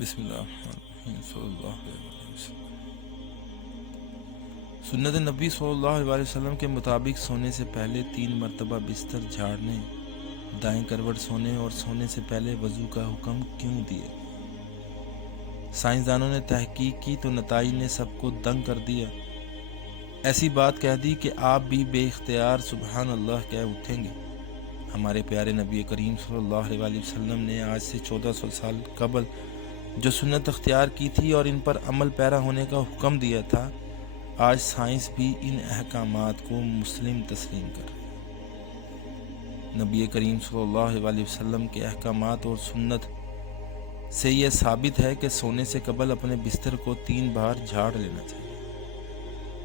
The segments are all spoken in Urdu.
بسم اللہ الرحمن الرحیم صلی اللہ علیہ وسلم۔ سنت نبی صلی اللہ علیہ وسلم کے مطابق سونے سے پہلے 3 مرتبہ بستر جھاڑنے، دائیں کروٹ سونے اور سونے سے پہلے وضو کا حکم کیوں دیا؟ سائنسدانوں نے تحقیق کی تو نتائج نے سب کو دنگ کر دیا۔ ایسی بات کہہ دی کہ آپ بھی بے اختیار سبحان اللہ کہہ اٹھیں گے۔ ہمارے پیارے نبی کریم صلی اللہ علیہ وسلم نے آج سے 1400 سال قبل جو سنت اختیار کی تھی اور ان پر عمل پیرا ہونے کا حکم دیا تھا، آج سائنس بھی ان احکامات کو مسلم تسلیم کر رہی ہے۔ نبی کریم صلی اللہ علیہ وسلم کے احکامات اور سنت سے یہ ثابت ہے کہ سونے سے قبل اپنے بستر کو 3 بار جھاڑ لینا چاہیے۔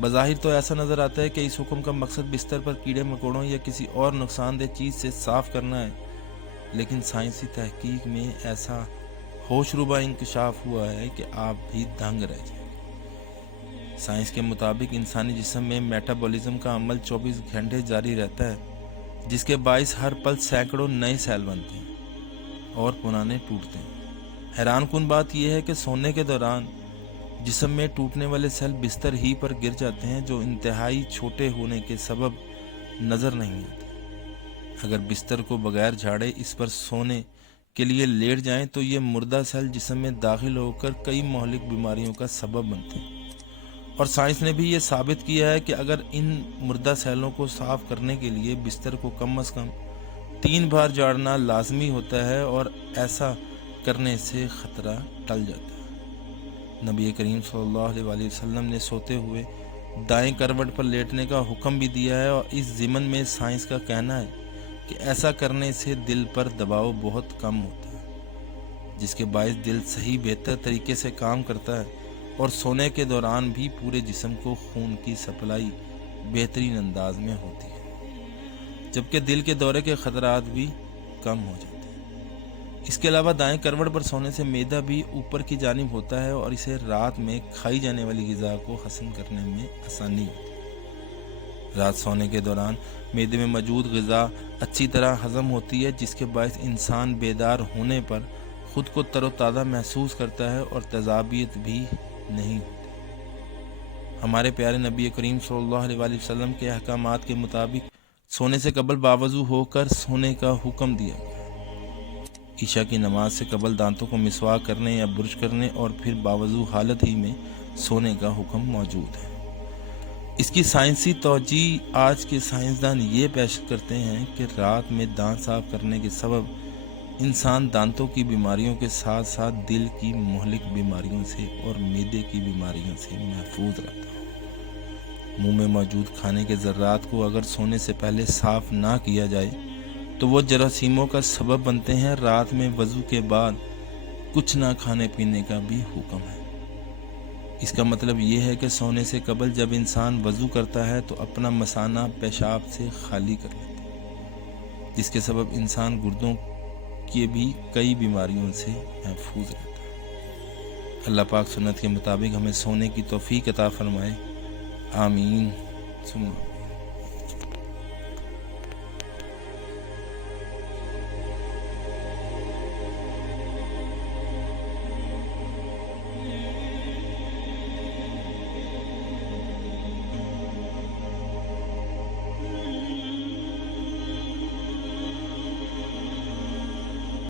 بظاہر تو ایسا نظر آتا ہے کہ اس حکم کا مقصد بستر پر کیڑے مکوڑوں یا کسی اور نقصان دہ چیز سے صاف کرنا ہے، لیکن سائنسی تحقیق میں ایسا ہوش ربا انکشاف ہوا ہے کہ آپ بھی دنگ رہ جائیں گے۔ سائنس کے مطابق انسانی جسم میں میٹابولزم کا عمل 24 گھنٹے جاری رہتا ہے، جس کے باعث ہر پل سینکڑوں نئے سیل بنتے ہیں اور پرانے ٹوٹتے ہیں۔ حیران کن بات یہ ہے کہ سونے کے دوران جسم میں ٹوٹنے والے سیل بستر ہی پر گر جاتے ہیں، جو انتہائی چھوٹے ہونے کے سبب نظر نہیں آتے۔ اگر بستر کو بغیر جھاڑے اس پر سونے کے لیے لیٹ جائیں تو یہ مردہ سیل جسم میں داخل ہو کر کئی مہلک بیماریوں کا سبب بنتے ہیں، اور سائنس نے بھی یہ ثابت کیا ہے کہ اگر ان مردہ سیلوں کو صاف کرنے کے لیے بستر کو کم از کم 3 بار جھاڑنا لازمی ہوتا ہے، اور ایسا کرنے سے خطرہ ٹل جاتا ہے۔ نبی کریم صلی اللہ علیہ وسلم نے سوتے ہوئے دائیں کروٹ پر لیٹنے کا حکم بھی دیا ہے، اور اس ضمن میں سائنس کا کہنا ہے کہ ایسا کرنے سے دل پر دباؤ بہت کم ہوتا ہے، جس کے باعث دل صحیح بہتر طریقے سے کام کرتا ہے، اور سونے کے دوران بھی پورے جسم کو خون کی سپلائی بہترین انداز میں ہوتی ہے، جبکہ دل کے دورے کے خطرات بھی کم ہو جاتے ہیں۔ اس کے علاوہ دائیں کروٹ پر سونے سے معدہ بھی اوپر کی جانب ہوتا ہے، اور اسے رات میں کھائی جانے والی غذا کو ہضم کرنے میں آسانی ہوتی ہے۔ رات سونے کے دوران معدے میں موجود غذا اچھی طرح ہضم ہوتی ہے، جس کے باعث انسان بیدار ہونے پر خود کو تر و تازہ محسوس کرتا ہے اور تیزابیت بھی نہیں ہوتی۔ ہمارے پیارے نبی کریم صلی اللہ علیہ وسلم کے احکامات کے مطابق سونے سے قبل باوضو ہو کر سونے کا حکم دیا گیا ہے۔ عشاء کی نماز سے قبل دانتوں کو مسواک کرنے یا برش کرنے اور پھر باوضو حالت ہی میں سونے کا حکم موجود ہے۔ اس کی سائنسی توجیہ آج کے سائنسدان یہ پیش کرتے ہیں کہ رات میں دانت صاف کرنے کے سبب انسان دانتوں کی بیماریوں کے ساتھ ساتھ دل کی مہلک بیماریوں سے اور معدے کی بیماریوں سے محفوظ رہتا ہے۔ منہ میں موجود کھانے کے ذرات کو اگر سونے سے پہلے صاف نہ کیا جائے تو وہ جراثیموں کا سبب بنتے ہیں۔ رات میں وضو کے بعد کچھ نہ کھانے پینے کا بھی حکم ہے۔ اس کا مطلب یہ ہے کہ سونے سے قبل جب انسان وضو کرتا ہے تو اپنا مثانہ پیشاب سے خالی کر لیتا ہے، جس کے سبب انسان گردوں کی بھی کئی بیماریوں سے محفوظ رہتا ہے۔ اللہ پاک سنت کے مطابق ہمیں سونے کی توفیق عطا فرمائے، آمین ثم